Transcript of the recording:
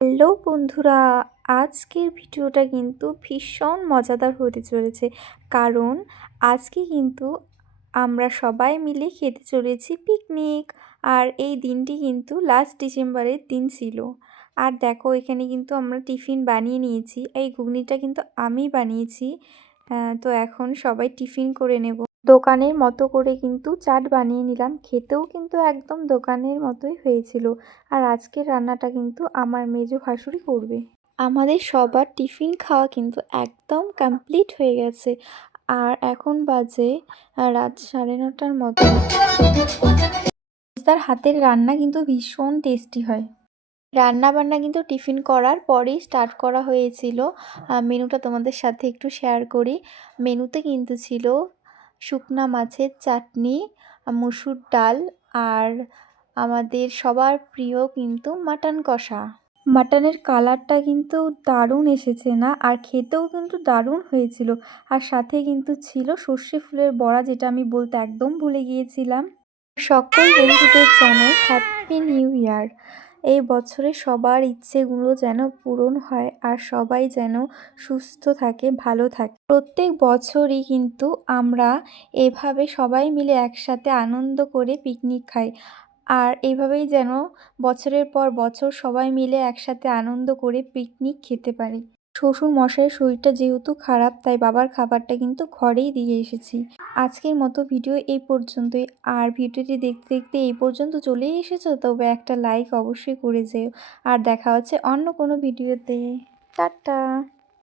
Hello বন্ধুরা, আজকের ভিডিওটা কিন্তু ভীষণ মজাদার হতে চলেছে। কারণ আজকে কিন্তু আমরা সবাই মিলে খেতে চলেছি পিকনিক। আর এই দিনটি কিন্তু লাস্ট ডিসেম্বরের দিন ছিল। আর দেখো এখানে কিন্তু আমরা টিফিন বানিয়ে নিয়েছি। এই ঘুগনিটা কিন্তু আমি বানিয়েছি। তো এখন সবাই টিফিন করে নেব। দোকানের মতো করে কিন্তু চাট বানিয়ে নিলাম। খেতেও কিন্তু একদম দোকানের মতোই হয়েছিল। আর আজকের রান্নাটা কিন্তু আমার মেজো শাশুড়ি করবে। আমাদের সবার টিফিন খাওয়া কিন্তু একদম কমপ্লিট হয়ে গেছে। আর এখন বাজে রাত 9:30টার মতো। তার হাতের রান্না কিন্তু ভীষণ টেস্টি হয়। রান্না বান্না কিন্তু টিফিন করার পরেই স্টার্ট করা হয়েছিল। মেনুটা তোমাদের সাথে একটু শেয়ার করি। মেনুতে কিন্তু ছিল শুকনা মাছের চাটনি, মসুর ডাল আর আমাদের সবার প্রিয় কিন্তু মাটন কষা। মাটনের কালারটা কিন্তু দারুণ এসেছে না? আর খেতেও কিন্তু দারুণ হয়েছিল। আর সাথে কিন্তু ছিল সর্ষে ফুলের বড়া, যেটা আমি বলতে একদম ভুলে গিয়েছিলাম। সকল বন্ধুদের জানাই হ্যাপি নিউ ইয়ার। এই বছরে সবার ইচ্ছেগুলো যেন পূরণ হয় আর সবাই যেন সুস্থ থাকে, ভালো থাকে। প্রত্যেক বছরই কিন্তু আমরা এভাবে সবাই মিলে একসাথে আনন্দ করে পিকনিক খাই। আর এভাবেই যেন বছরের পর বছর সবাই মিলে একসাথে আনন্দ করে পিকনিক খেতে পারি। শ্বশুর মশাইয়ের শরীরটা যেহেতু খারাপ, তাই বাবার খাবারটা কিন্তু ঘরেই দিয়ে এসেছি। আজকের মতো ভিডিও এই পর্যন্তই। আর ভিডিওটি দেখতে দেখতে এই পর্যন্ত চলেই এসেছো, তবে একটা লাইক অবশ্যই করে যেও। আর দেখা হচ্ছে অন্য কোনো ভিডিওতে। টাটা।